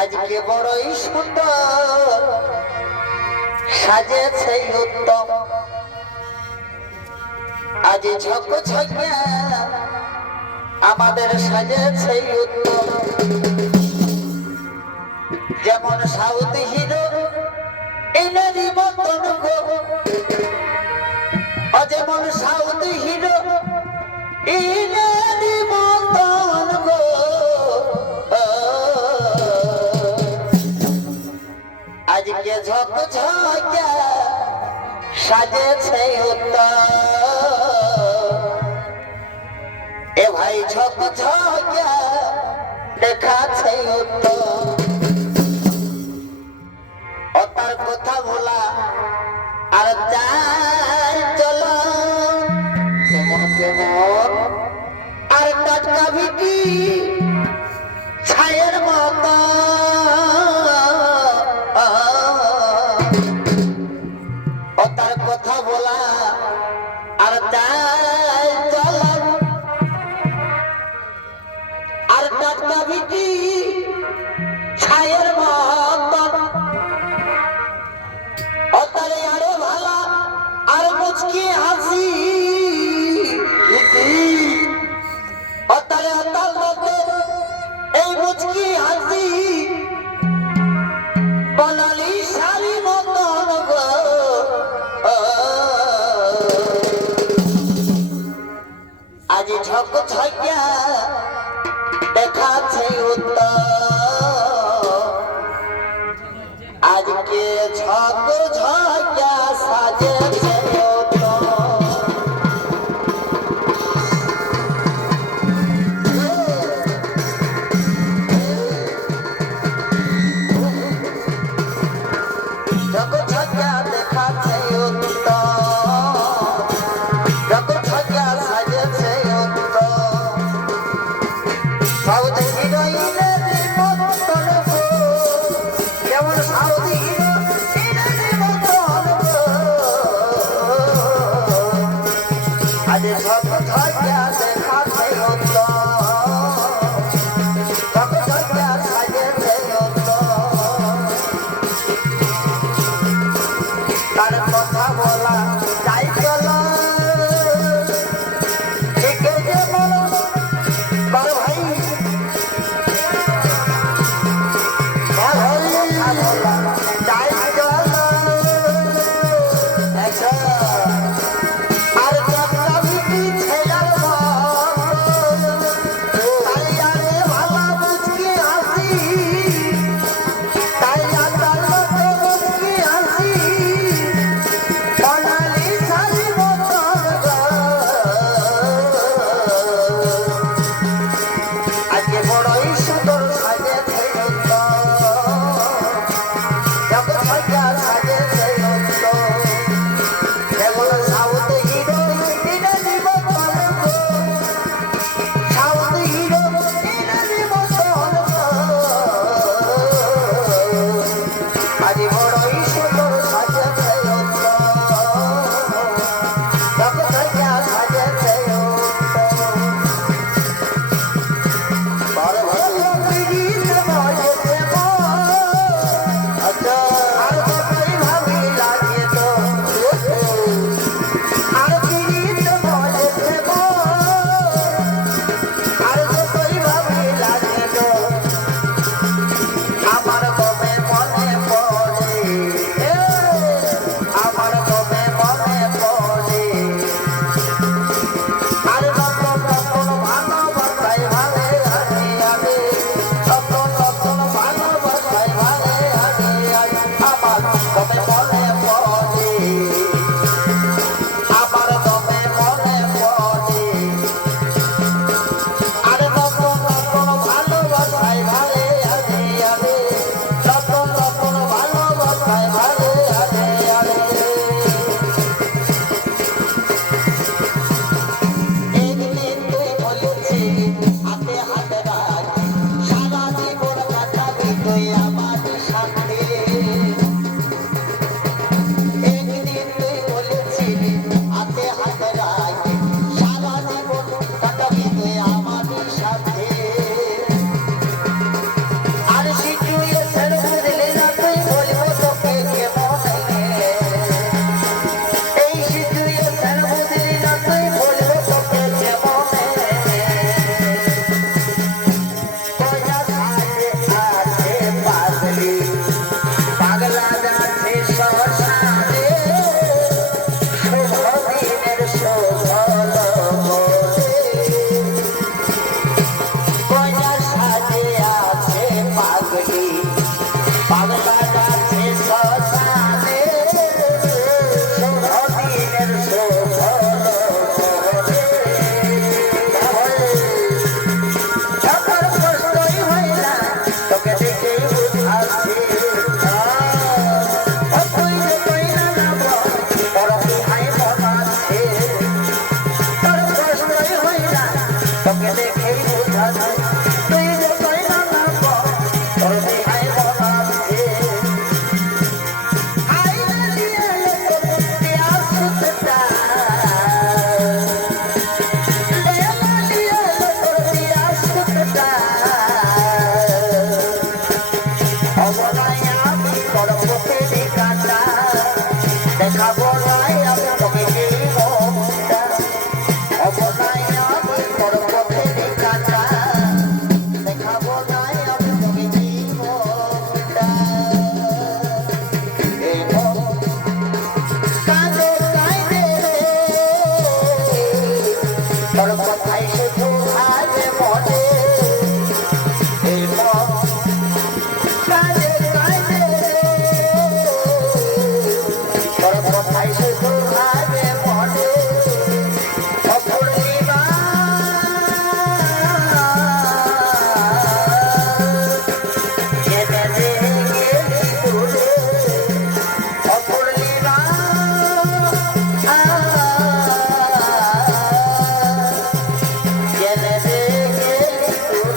আজকে বড়ই সুন্দর সাজেছে উত্তম, আজ ঝক ঝকিয়া আমাদের সাজেছে উত্তম। যেমন সাউথ হিরো এনারি মতন গো, যেমন সাউথ হিরো এনারি মতন গো, আজকে ঝক ঝকিয়া সাজেছে উত্তম। এ ভাই ঝক ঝকিয়া দেখাছে উত্তম। ও তার কথা বলা আর চাই চলো কেমন কেমন আর টাটকা ভিটি ছায়ের মতো। ও তার কথা বলা আর চাই চলো আর টাটকা ভিটি ছায়ের মতো। অতারে আরো ভালা আর মুচকি হাসি, অতারে অতাল মতো এই মুচকি হাসি বনালি শাড়ি মতন গো। আজ ঝক ঝকিয়া দেখাছে উত্তম, আজকে ঝক ঝকিয়া সাজেছে উত্তম। ঝক ঝকিয়া দেখাছে উত্তম, ঝক ঝকিয়া সাজেছে উত্তম। সাউথ হিরোইনের মতন গো, যেমন সাউথ হিরোইনের মতন গো, আজ ঝক ঝকিয়া দেখাছে উত্তম, ঝক ঝকিয়া সাজেছে উত্তম। তার কথা বলা তাই চলো একে যে বলো বড় ভাই, কথা বলা তাই চলো আর টাটকা ভিটি ছেলের মতো। তোকে দেখেই বোঝা যায় তুই যে কইনা না তোর বিহাই বলাছে আইলে দিয়ে তোর দিয়া সুতটা লেলা দিয়ে তোর দিয়া সুতটা অবনায় আমি তোর পথে দেখাটা দেখাবো নাই আমি তোকে জীবনটা অবনায় আমি তোর পথে দেখাটা দেখাবো নাই আমি তোকে জীবনটা এই মন কাঁদে কাঁদে তোর কথাই শুধু আজ মনে এই মন কাঁদে কাঁদে তোর কথাই শুধু আজ মনে অপূর্ণিমা জেনে গেলি দূরে অপূর্ণিমা জেনে গেলি দূরে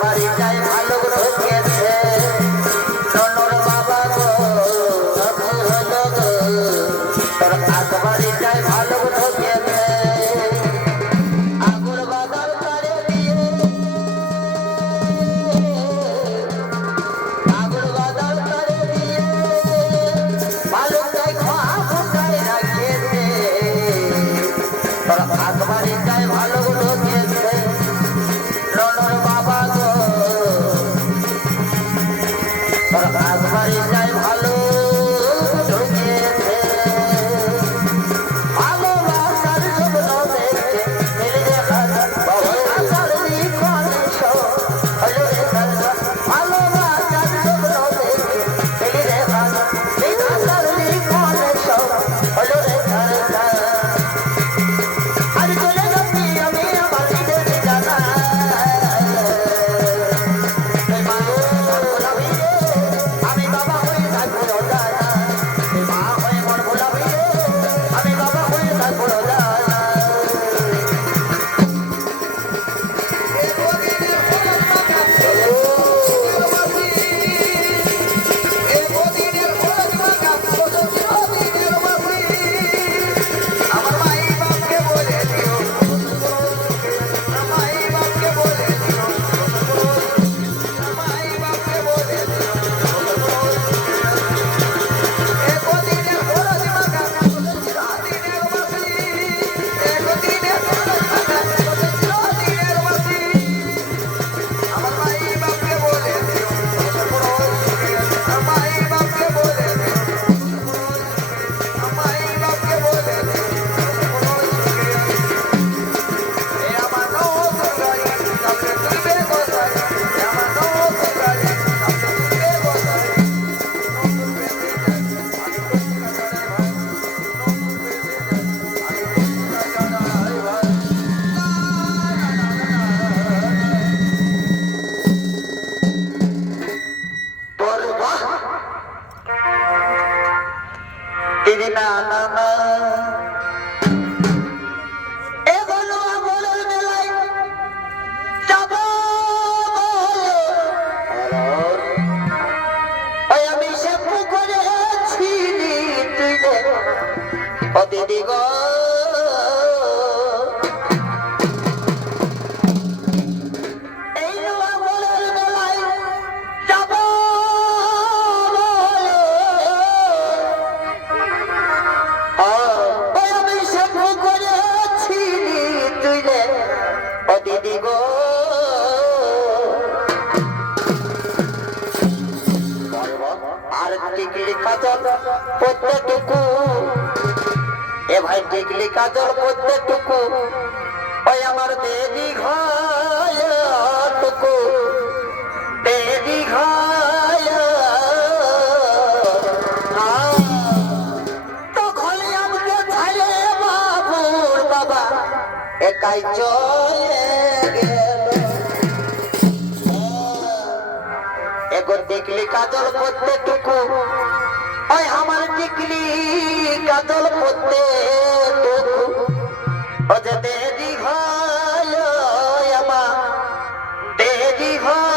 বাড়ি যায় ভালো ঢুকেছে ননর বাবা গো তোর আগ বাড়ি যায় ভালো ঢুকেছে আগুর বাজার করে দিয়ে আগুর বাজার করে দিয়ে ভালো যায় খোয়া ফুটায় রাখিয়েছে তোর আগ বাড়ি যায় ভালো ঢুকেছে ননর বাবা গো তোর আগ বাড়ি যায় ভালো ঢুকেছে ভালোবাসার স্বপ্ন দেখছে মেলে দেখা ভালোবাসার লিখন হলো রেখা ভালোবাসার স্বপ্ন দেখছে মেলে দেখা ভালোবাসার লিখন হলো রেখা আর চলে যাচ্ছি আমি আমার নিজের ঠিকানা আমি বাবা হয়ে থাকবো জানা মা হয়ে মন ভোলাবি আমি বাবা হয়ে থাকবো জানা আমার মাই বাপকে বলে দিও মাই বাপকে বলে দিও মাই বাপকে বলে দিও একদিনের খরচ মাগা চিরদিনের বাসি একদিনের খরচ মাগা চিরদিনের বাসি আমার মাই বাপকে বলে দিও মাই বাপকে বলে দিও মাই বাপকে বলে দিও এ আমার নতুন গাড়ি সামনে তুলবে কোথায় এ আমার নতুন গাড়ি সামনে তুলবে কোথায় নতুন বেঁচে যায় আমি কলকাতার ভাই নতুন বেঁচে যায় আমি কলকাতার ভাই তোর বাহ দিদি না না না এ বলো বলার বেলায় যাব ওই আমি সে পুকুরেছি তুই রে ও দিদি গো এই নোয়া বলার বেলায় যাব ওই আমি সে পুকুরেছি তুই রে ও দিদি গো আর টিকলি কাজল প্রত্যেকটুকু এ ভাই টিকলি কাজল প্রত্যেকটুকু ওই আমার দেদি ঘটুকু দেদি ঘয় তখন আমাকে ছাড়ে বাবুর বাবা একাই চলে গেল এগো টিকলি কাজল প্রত্যেকটুকু ওই আমার টিকলি কাজল প্রত্যেকটুকু ও যে দেরি হয় আমার দেরি হয়